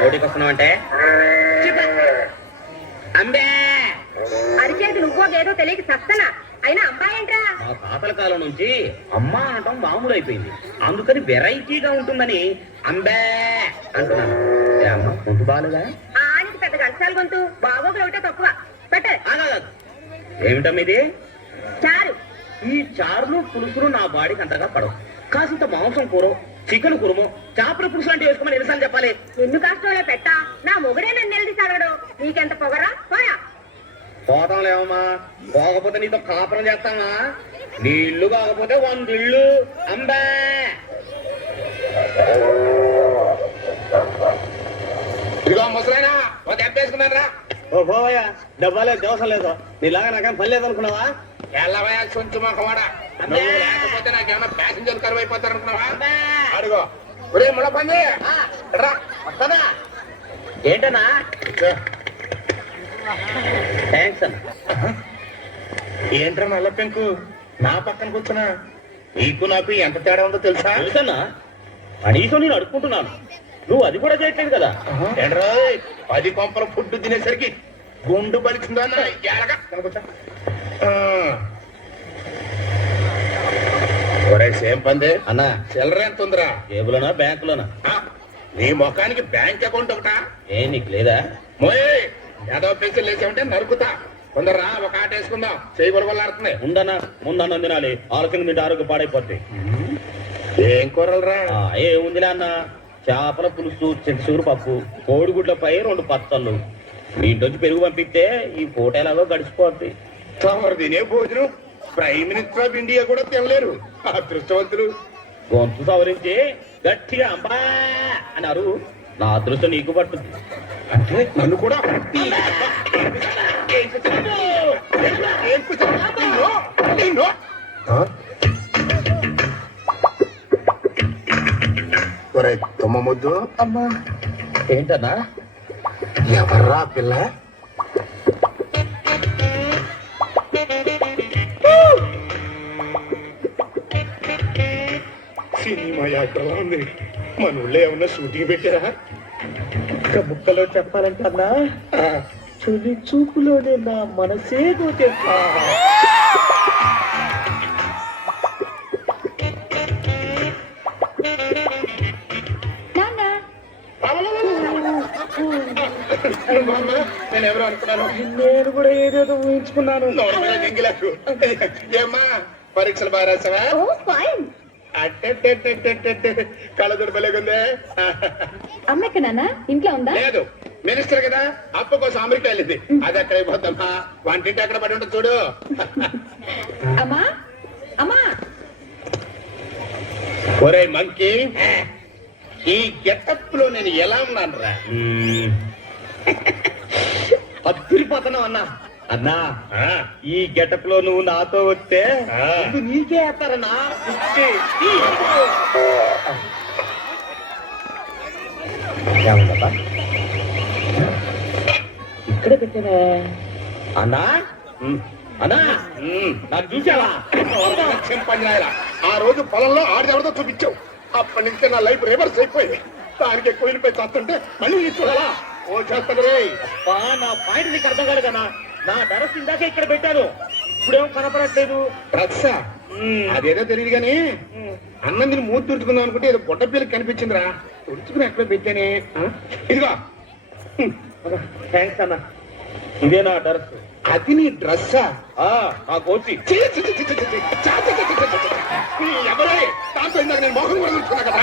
పోటీకి వస్తున్నావంటే అంబే అరిచేది నువ్వో ఏదో తెలియక చస్తనా అయినా అమ్మాయి ఏంట్రా? మా తాతల కాలం నుంచి అమ్మ అనటం మామూలు అయిపోయింది. అందుకని వెరైటీగా ఉంటుందని అంబే అంటున్నాను. అమ్మ గొంతు బాగాలేదా? ఆనికి పెద్ద గంటసాల గొంతు, బాగోగులు ఒకటే తక్కువ. పెట్ట ఏమిటమ్మ ఇది? చారు. ఈ చారులు పులుసులు నా బాడీకి అంతగా పడవు. కాసింత మాంసం కూర, చికెన్ కురుము, చేపల పులుసు అంటే వేసుకోమని ఎన్నిసార్లు చెప్పాలి? ఎన్ను కష్టంలో పెట్టా, నా మొగుడే నన్ను నిలదీసి అడగడు. నీకెంత పొగరా పోయా. పోతాం లేవమ్మా, పోకపోతే నీతో కాపురం చేస్తామా? నీ ఇల్లు కాకపోతే 100 ఇళ్ళు. అంబే ఇదిగో ముసలైనా ఒక దెబ్బేసుకున్నాను రా. ఓ పోవయ్యా, డబ్బాలేదు దోశ లేదు. నీలాగా నాకేం పని లేదు అనుకున్నావా? ఎల్లవయా కొంచెం మొక్కవాడ, నువ్వు లేకపోతే నాకేమన్నా ప్యాసింజర్ కరువు అయిపోతారు అనుకున్నావా? అడుగో ఒరే ముళ్ళ పంది రా. వస్తానా? ఏంటన్నా? థ్యాంక్స్ అన్న. ఏంట్రా నల్ల పెంకు నా పక్కన కూర్చున్నా? నీకు నాకు ఎంత తేడా ఉందో తెలుసా? తెలుసన్నా, కనీసం నేను అడుక్కుంటున్నాను, నువ్వు అది కూడా చేయట్లేదు కదా. ఏంట్రా 10 కొంపల ఫుడ్ తినేసరికి గుండు పలిచిందా ఎలాగా కనుకొచ్చా? ఒరే సేమ్ పందే అన్నా, చిల్లర ఎంత ఉందిరా? జేబులోనా బ్యాంకులోనా? నీ ముఖానికి బ్యాంక్ అకౌంట్ ఒకటా? ఏ నీకు లేదా? మోయ్ ఏదో పెన్సిల్ వేసామంటే నరుకుతా. కొందరా ఒక ఆట వేసుకుందాం, చేయి గొడవలాడుతుంది. ఉండనా, ముందన్నం తినాలి, ఆలస్యం తింటే ఆరోగ్యం పాడైపోద్ది. ఏం కూరలరా? ఏముందిలే అన్న, చేపల పులుసు, చింతసూరు పప్పు, కోడిగుడ్లపై 2 పచ్చళ్ళు. మీ ఇంటి పెరుగు పంపిస్తే ఈ పూట ఎలాగో గడిచిపోద్ది. తమరు తినే భోజనం ప్రైమ్ మినిస్టర్ ఆఫ్ ఇండియా కూడా తినలేరు అదృష్టవంతులు. గొంతు సవరించి గట్టిగా అంబా అన్నారు. నా అదృష్టం నీకు పట్టుద్ది. అంటే నన్ను కూడా తొమ్మ ముద్దు. అమ్మా ఏంటన్నా? ఎవర్రా పిల్ల? సినిమా యాత్రలా ఉంది. మన ఊళ్ళో ఏమన్నా షూటింగ్ పెట్టారా? ఒక్క ముక్కలో చెప్పాలంటే అన్నా, తొలి చూపులోనే నా మనసే దోచేస్తా. నేను ఎవరు అనుకున్నాను? నేను కూడా ఏదేదో ఊహించుకున్నాను. ఎంగిలకు ఏమ్మా పరీక్షలు బాగా రాసావా? కళ్ళజోడు బలేగుందే. అమ్మ ఎక్కడన్నా? ఇంట్లో ఉందా? లేదు, మినిస్టర్ కదా, అప్ప కోసం అమెరికా వెళ్ళింది. అది అక్కడ అయిపోద్దమ్మా, వంటింటి అక్కడ పడి ఉంటుంది చూడు. అమ్మా అమ్మా. ఒరే మంకీ, ఈ గెటప్ లో నేను ఎలా ఉన్నాను రా? అదిరిపోతున్నావు అన్నా. అన్నా, ఈ గెటప్ లో నువ్వు నాతో వస్తే నీకే వేస్తారన్నా. ఇక్కడ పెట్టారా అన్నా? అన్నా నాకు చూసావా? చింపంజాయలా, ఆ రోజు పొలంలో ఆడిదెవరితో చూపించావు. అప్పటి నుంచి నా లైఫ్ రివర్స్ అయిపోయింది. దానికి ఎక్కువ వెళ్ళిపోయి చేస్తుంటే మళ్ళీ చూడాలా? ఓ చేస్తాను రే. నా పాయింట్ నీకు అర్థం కాదు కదా. నా డ్రెస్ ఇందాక ఇక్కడ పెట్టాను, ఇప్పుడేమో కనపడట్లేదు. డ్రెస్ అదేదో తెలియదు కానీ అన్నం తిని మూతి తుడుచుకుందాం అనుకుంటే ఏదో బొట్ట పిల్లకి కనిపించిందిరా. తుడుచుకుని ఎక్కడ పెట్టానే? ఇదిగో. థ్యాంక్స్ అన్న. ఇదే నా డ్రెస్. అది నీ డ్రెస్సా? నా కోచి. ఎవరే దాంతో ఇందాక నేను మోహన్ కూడా చూసుకున్నా కదా.